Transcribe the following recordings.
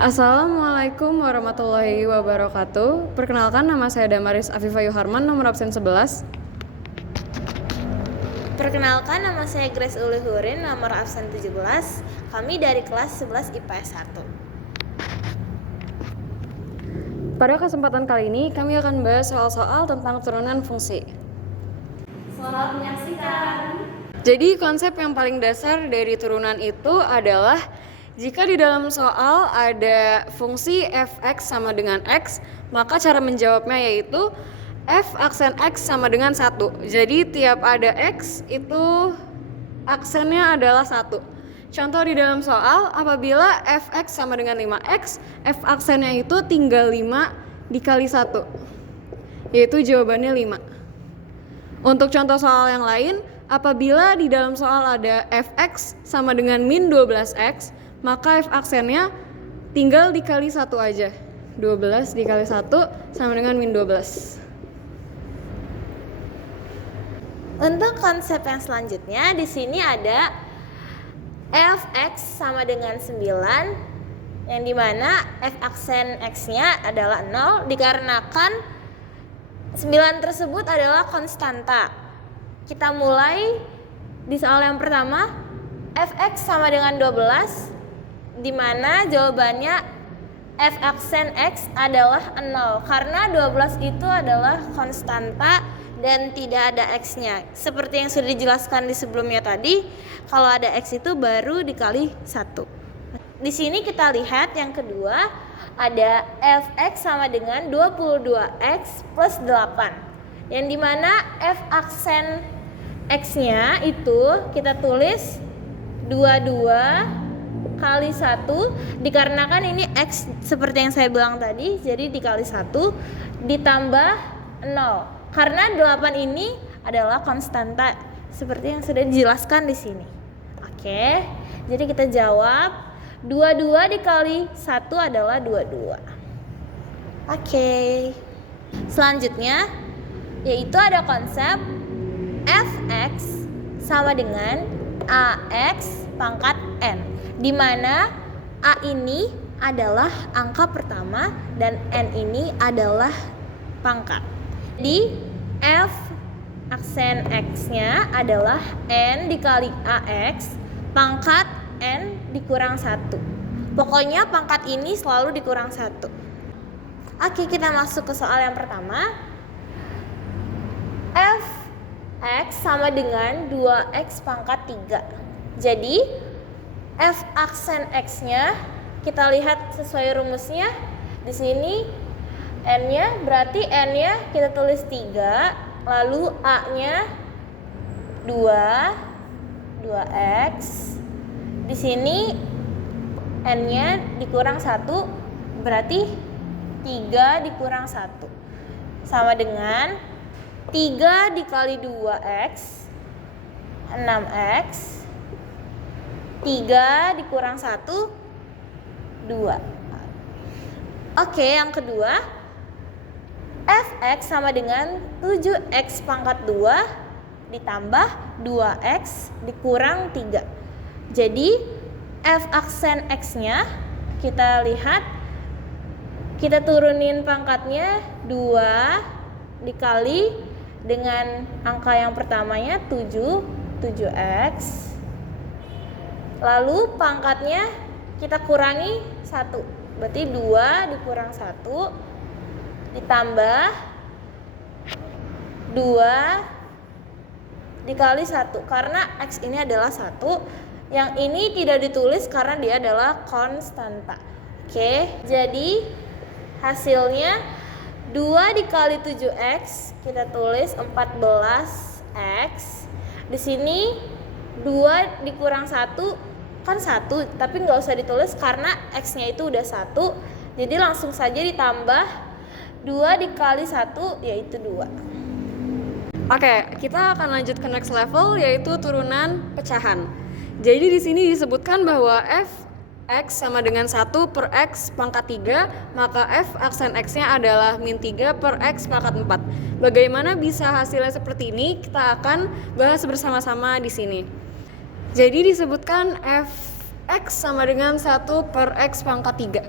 Assalamualaikum warahmatullahi wabarakatuh. Perkenalkan, nama saya Damaris Afifah Yuharman, nomor absen 11. Perkenalkan, nama saya Grace Ulihurin, nomor absen 17. Kami dari kelas 11 IPS 1. Pada kesempatan kali ini, kami akan bahas soal-soal tentang turunan fungsi. Selamat menyaksikan. Jadi, konsep yang paling dasar dari turunan itu adalah jika di dalam soal ada fungsi fx sama dengan x, maka cara menjawabnya yaitu f aksen x sama dengan 1. Jadi tiap ada x itu aksennya adalah 1. Contoh di dalam soal, apabila fx sama dengan 5x, f aksennya itu tinggal 5 dikali 1, yaitu jawabannya 5. Untuk contoh soal yang lain, apabila di dalam soal ada fx sama dengan min 12x, maka f aksennya tinggal dikali 1 aja. 12 dikali 1 sama dengan min 12. Untuk konsep yang selanjutnya, di sini ada fx sama dengan 9, yang dimana f aksen x-nya adalah 0, dikarenakan 9 tersebut adalah konstanta. Kita mulai di soal yang pertama, fx sama dengan 12, di mana jawabannya f aksen x adalah 0, karena 12 itu adalah konstanta dan tidak ada x-nya. Seperti yang sudah dijelaskan di sebelumnya tadi, kalau ada x itu baru dikali 1. Di sini kita lihat yang kedua, ada fx sama dengan 22x plus 8, yang dimana f aksen x-nya itu kita tulis 22 kali 1, dikarenakan ini x seperti yang saya bilang tadi, jadi dikali 1 ditambah 0, karena 8 ini adalah konstanta seperti yang sudah dijelaskan di sini. Oke, jadi kita jawab 22 dikali 1 adalah 22. Oke, selanjutnya yaitu ada konsep fx sama dengan ax pangkat n, di mana a ini adalah angka pertama dan n ini adalah pangkat. Jadi f aksen x-nya adalah n dikali ax pangkat n dikurang 1. Pokoknya pangkat ini selalu dikurang 1. Oke, kita masuk ke soal yang pertama. Fx sama dengan 2x pangkat 3. Jadi f aksen x-nya kita lihat sesuai rumusnya. Di sini n-nya berarti n-nya kita tulis 3, lalu a-nya 2x. Di sini n-nya dikurang 1, berarti 3 dikurang 1 sama dengan 3 dikali 2x 6x, 3 dikurang 1 2. Oke, yang kedua, fx sama dengan 7x pangkat 2 ditambah 2x dikurang 3. Jadi f aksen x-nya kita lihat, kita turunin pangkatnya 2 dikali dengan angka yang pertamanya 7x, lalu pangkatnya kita kurangi 1, berarti 2 dikurang 1 ditambah 2 dikali 1, karena x ini adalah 1, yang ini tidak ditulis karena dia adalah konstanta. Oke, jadi hasilnya 2 dikali 7x kita tulis 14x. Di sini 2 dikurang 1 kan 1, tapi nggak usah ditulis karena x-nya itu udah 1. Jadi langsung saja ditambah 2 dikali 1 yaitu 2. Oke, kita akan lanjut ke next level, yaitu turunan pecahan. Jadi di sini disebutkan bahwa f(x) sama dengan 1 per x pangkat 3, maka f aksen x-nya adalah min 3 per x pangkat 4. Bagaimana bisa hasilnya seperti ini? Kita akan bahas bersama-sama di sini. Jadi disebutkan f(x) sama dengan 1 per x pangkat 3.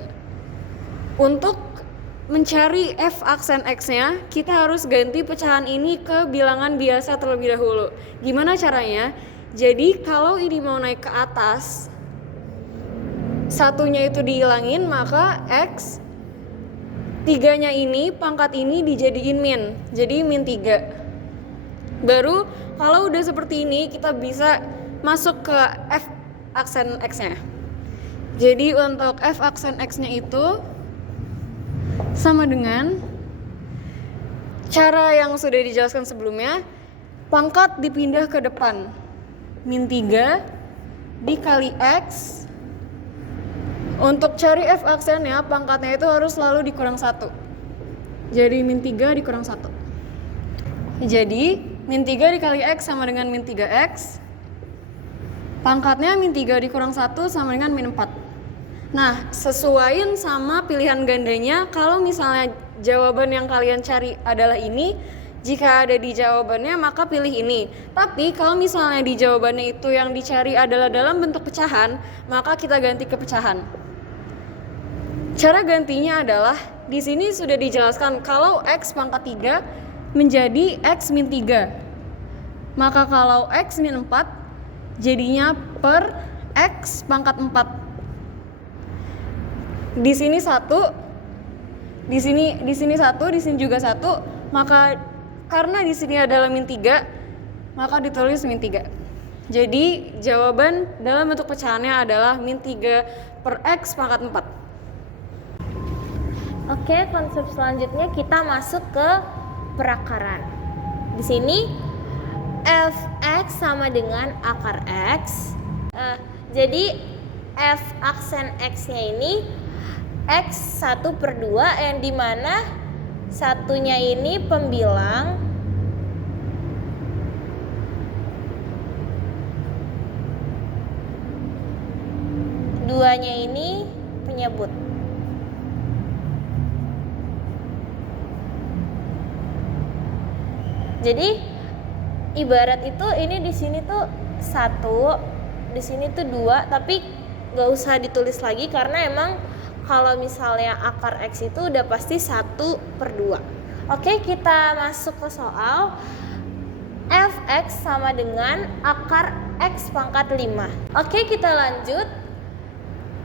Untuk mencari f aksen x-nya, kita harus ganti pecahan ini ke bilangan biasa terlebih dahulu. Gimana caranya? Jadi kalau ini mau naik ke atas, satunya itu dihilangin, maka x, tiganya ini, pangkat ini dijadiin min, jadi min 3. Baru kalau udah seperti ini, kita bisa masuk ke f aksen x-nya. Jadi untuk f aksen x-nya itu sama dengan cara yang sudah dijelaskan sebelumnya, pangkat dipindah ke depan, min 3 dikali x. Untuk cari f aksennya, pangkatnya itu harus selalu dikurang 1. Jadi min 3 dikurang 1. Jadi min 3 dikali x sama dengan min 3x. Pangkatnya min 3 dikurang 1 sama dengan min 4. Nah, sesuaiin sama pilihan gandanya. Kalau misalnya jawaban yang kalian cari adalah ini, jika ada di jawabannya maka pilih ini. Tapi kalau misalnya di jawabannya itu yang dicari adalah dalam bentuk pecahan, maka kita ganti ke pecahan. Cara gantinya adalah di sini sudah dijelaskan kalau x pangkat 3 menjadi x min 3. Maka kalau x min 4 jadinya per x pangkat 4. Di sini 1, di sini 1, di sini juga 1, maka karena di sini adalah min 3, maka ditulis min 3. Jadi jawaban dalam bentuk pecahannya adalah min 3 per x pangkat 4. Oke, konsep selanjutnya kita masuk ke perakaran. Di sini fx sama dengan akar x. Jadi f aksen x-nya ini x 1/2 yang dimana satunya ini pembilang, duanya ini penyebut. Jadi ibarat itu ini di sini tuh 1, di sini tuh 2, tapi nggak usah ditulis lagi karena emang kalau misalnya akar x itu udah pasti 1/2. Oke, kita masuk ke soal. Fx sama dengan akar x pangkat 5. Oke, kita lanjut.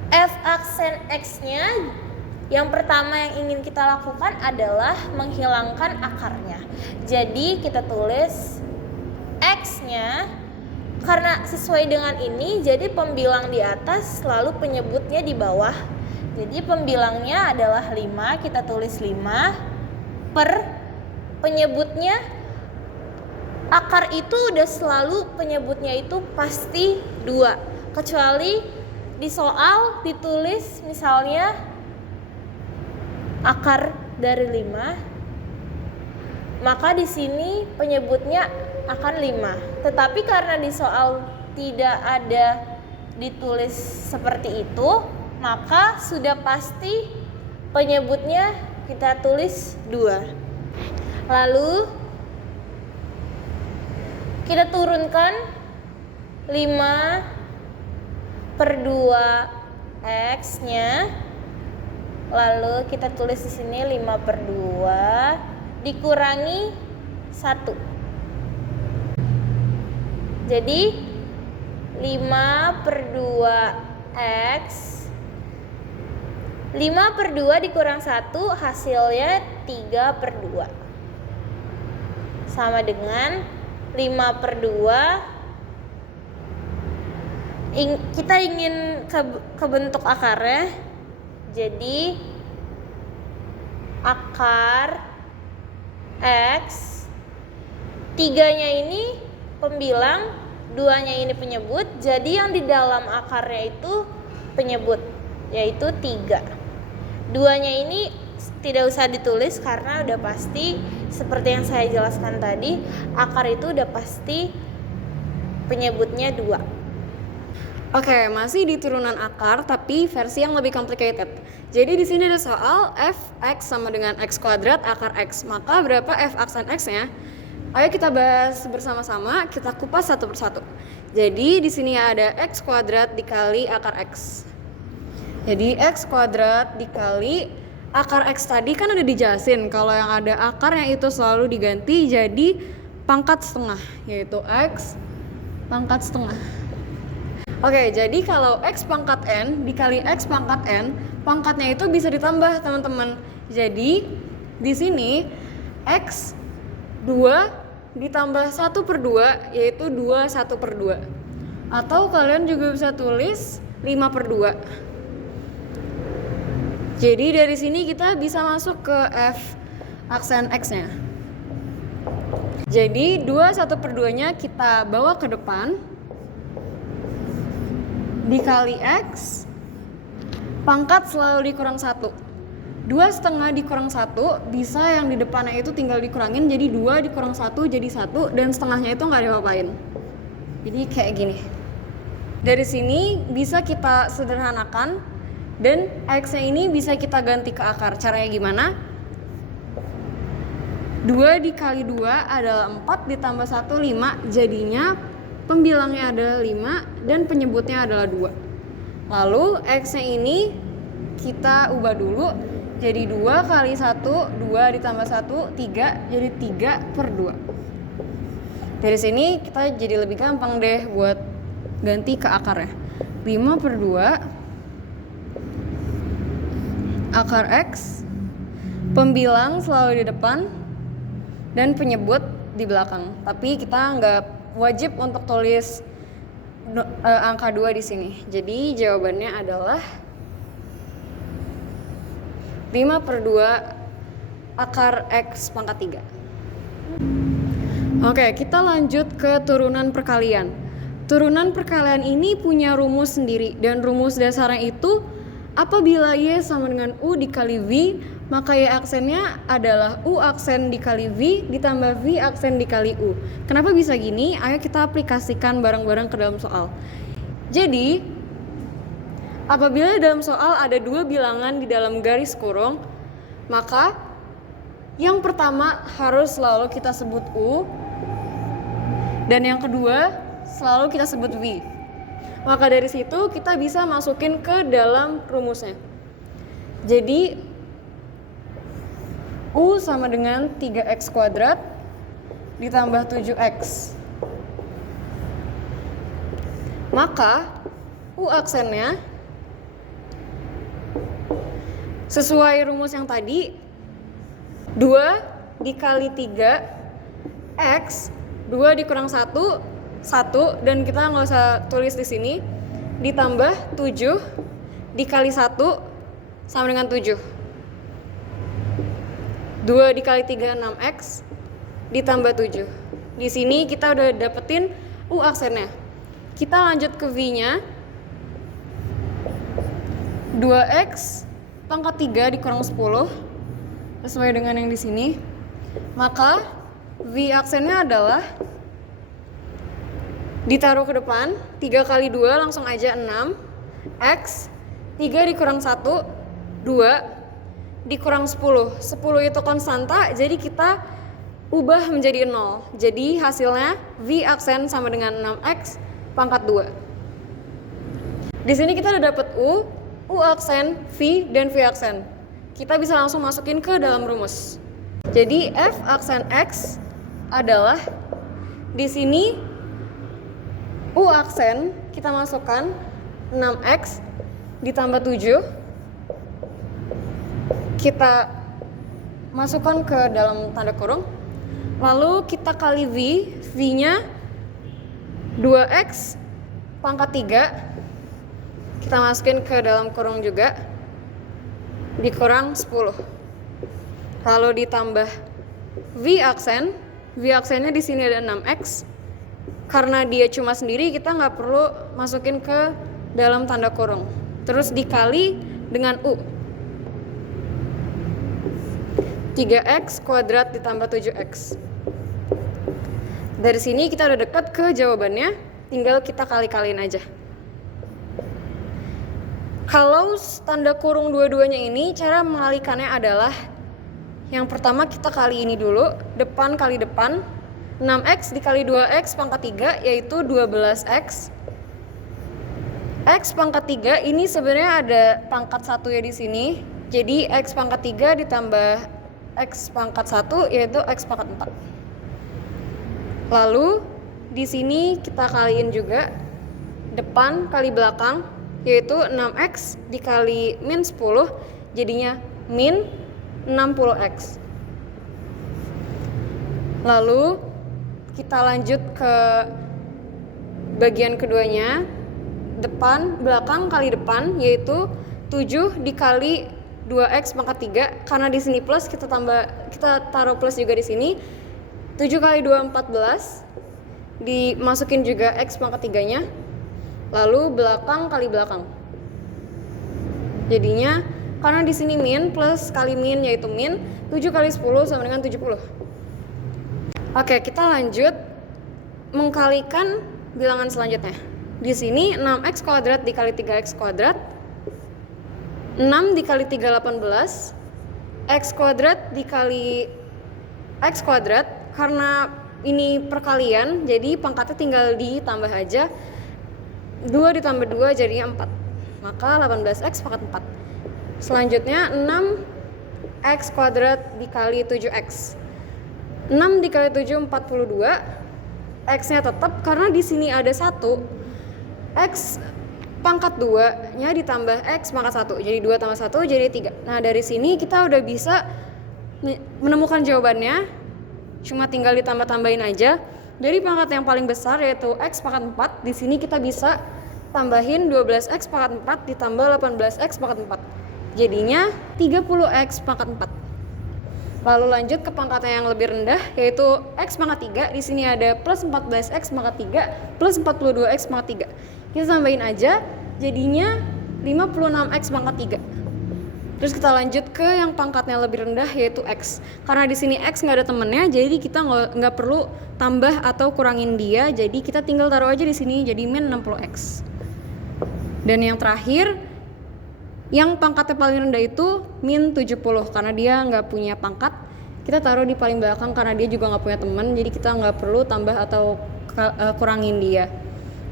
F aksen x-nya yang pertama yang ingin kita lakukan adalah menghilangkan akarnya. Jadi kita tulis x-nya, karena sesuai dengan ini, jadi pembilang di atas lalu penyebutnya di bawah. Jadi pembilangnya adalah 5, kita tulis 5 per penyebutnya. Akar itu udah selalu penyebutnya itu pasti 2, kecuali di soal ditulis misalnya akar dari 5, maka di sini penyebutnya akan 5. Tetapi karena di soal tidak ada ditulis seperti itu, maka sudah pasti penyebutnya kita tulis 2. Lalu kita turunkan 5/2 x-nya. Lalu kita tulis di sini 5/2 dikurangi 1. Jadi 5/2 x, 5/2 dikurang 1 hasilnya 3/2. Sama dengan 5/2. Kita ingin ke bentuk akarnya. Jadi akar x, 3-nya ini pembilang, 2-nya ini penyebut. Jadi yang di dalam akarnya itu penyebut, yaitu 3. 2-nya ini tidak usah ditulis karena udah pasti seperti yang saya jelaskan tadi, akar itu udah pasti penyebutnya 2. Oke, masih di turunan akar tapi versi yang lebih complicated. Jadi di sini ada soal f(x) sama dengan x kuadrat akar x. Maka berapa f aksen x-nya? Ayo kita bahas bersama-sama, kita kupas satu persatu. Jadi di sini ada x kuadrat dikali akar x. Jadi x kuadrat dikali akar X tadi kan udah dijelasin kalau yang ada akarnya itu selalu diganti jadi pangkat setengah, yaitu X pangkat setengah. Oke, jadi kalau X pangkat N dikali X pangkat N, pangkatnya itu bisa ditambah teman-teman. Jadi di sini X 2 ditambah 1/2 yaitu 2 1/2. Atau kalian juga bisa tulis 5/2. Jadi dari sini kita bisa masuk ke F aksen X-nya. Jadi 2 1/2-nya kita bawa ke depan dikali X pangkat selalu dikurang 1. 2,5 dikurang 1 bisa yang di depannya itu tinggal dikurangin jadi 2 dikurang 1 jadi 1 dan setengahnya itu nggak diapa-apain. Jadi kayak gini. Dari sini bisa kita sederhanakan dan X-nya ini bisa kita ganti ke akar. Caranya gimana? 2 dikali 2 adalah 4 ditambah 1 5, jadinya pembilangnya adalah 5 dan penyebutnya adalah 2. Lalu X-nya ini kita ubah dulu jadi 2 kali 1, 2 ditambah 1, 3, jadi 3/2. Dari sini kita jadi lebih gampang deh buat ganti ke akarnya. 5/2 akar X, pembilang selalu di depan dan penyebut di belakang. Tapi kita nggak wajib untuk tulis angka 2 di sini. Jadi jawabannya adalah 5/2 akar X pangkat 3. Oke, kita lanjut ke turunan perkalian. Turunan perkalian ini punya rumus sendiri dan rumus dasarnya itu apabila Y sama dengan U dikali V, maka Y aksennya adalah U aksen dikali V ditambah V aksen dikali U. Kenapa bisa gini? Ayo kita aplikasikan bareng-bareng ke dalam soal. Jadi, apabila dalam soal ada 2 bilangan di dalam garis kurung, maka yang pertama harus selalu kita sebut U dan yang kedua selalu kita sebut V. Maka dari situ kita bisa masukin ke dalam rumusnya. Jadi U sama dengan 3x kuadrat ditambah 7x. Maka U aksennya sesuai rumus yang tadi 2 dikali 3 X 2 dikurang 1 1 dan kita nggak usah tulis di sini ditambah 7 dikali 1 sama dengan 7. 2 dikali 3 6x ditambah 7. Di sini kita udah dapetin U aksennya. Kita lanjut ke V-nya. 2x pangkat 3 dikurang 10 sesuai dengan yang di sini. Maka V aksennya adalah ditaruh ke depan, 3 kali 2 langsung aja 6, X, 3 dikurang 1, 2, dikurang 10. 10 itu konstanta, jadi kita ubah menjadi 0. Jadi hasilnya V aksen sama dengan 6X pangkat 2. Di sini kita udah dapet U aksen, V, dan V aksen. Kita bisa langsung masukin ke dalam rumus. Jadi F aksen X adalah di sini U aksen kita masukkan 6x ditambah 7. Kita masukkan ke dalam tanda kurung. Lalu kita kali V, V-nya 2x pangkat 3. Kita masukin ke dalam kurung juga. Dikurang 10. Lalu ditambah V aksen. V aksennya di sini ada 6x. Karena dia cuma sendiri, kita nggak perlu masukin ke dalam tanda kurung. Terus dikali dengan U. 3x kuadrat ditambah 7x. Dari sini kita udah dekat ke jawabannya, tinggal kita kali-kaliin aja. Kalau tanda kurung dua-duanya ini, cara mengalikannya adalah yang pertama kita kali ini dulu, depan kali depan. 6x dikali 2x pangkat 3 yaitu 12x. X pangkat 3 ini sebenarnya ada pangkat 1 ya di sini. Jadi X pangkat 3 ditambah X pangkat 1 yaitu X pangkat 4. Lalu di sini kita kaliin juga depan kali belakang yaitu 6X dikali min 10 jadinya min 60X. Lalu kita lanjut ke bagian keduanya, depan belakang kali depan yaitu 7 dikali 2x pangkat 3, karena di sini plus kita taruh plus juga di sini. 7 kali 2 14, dimasukin juga x pangkat 3-nya. Lalu belakang kali belakang. Jadinya karena di sini min plus kali min yaitu min, 7 kali 10 sama dengan 70. Oke, kita lanjut mengkalikan bilangan selanjutnya. Di sini 6x kuadrat dikali 3x kuadrat, 6 dikali 3 18, x kuadrat dikali x kuadrat, karena ini perkalian jadi pangkatnya tinggal ditambah aja, 2 ditambah 2 jadinya 4, maka 18x pangkat 4. Selanjutnya 6x kuadrat dikali 7x, 6 dikali 7 42, x-nya tetap karena di sini ada 1, x pangkat 2 nya ditambah x pangkat 1, jadi 2 tambah 1 jadi 3. Nah dari sini kita udah bisa menemukan jawabannya, cuma tinggal ditambah-tambahin aja. Dari pangkat yang paling besar yaitu x pangkat 4, di sini kita bisa tambahin 12x pangkat 4 ditambah 18x pangkat 4, jadinya 30x pangkat 4. Lalu lanjut ke pangkatnya yang lebih rendah yaitu x pangkat 3, di sini ada plus 14x pangkat 3 plus 42x pangkat 3. Kita tambahin aja jadinya 56x pangkat 3. Terus kita lanjut ke yang pangkatnya lebih rendah yaitu x. Karena di sini x nggak ada temennya, jadi kita nggak perlu tambah atau kurangin dia. Jadi kita tinggal taruh aja di sini, jadi min 60x. Dan yang terakhir, yang pangkatnya paling rendah itu min 70 karena dia nggak punya pangkat. Kita taruh di paling belakang karena dia juga nggak punya teman, jadi kita nggak perlu tambah atau kurangin dia.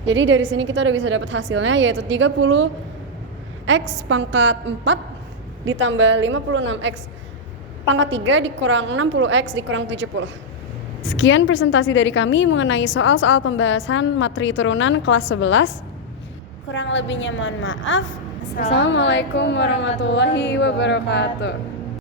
Jadi dari sini kita udah bisa dapat hasilnya yaitu 30x pangkat 4 ditambah 56x pangkat 3 dikurang 60x dikurang 70. Sekian presentasi dari kami mengenai soal-soal pembahasan materi turunan kelas 11. Kurang lebihnya mohon maaf. Assalamualaikum warahmatullahi wabarakatuh.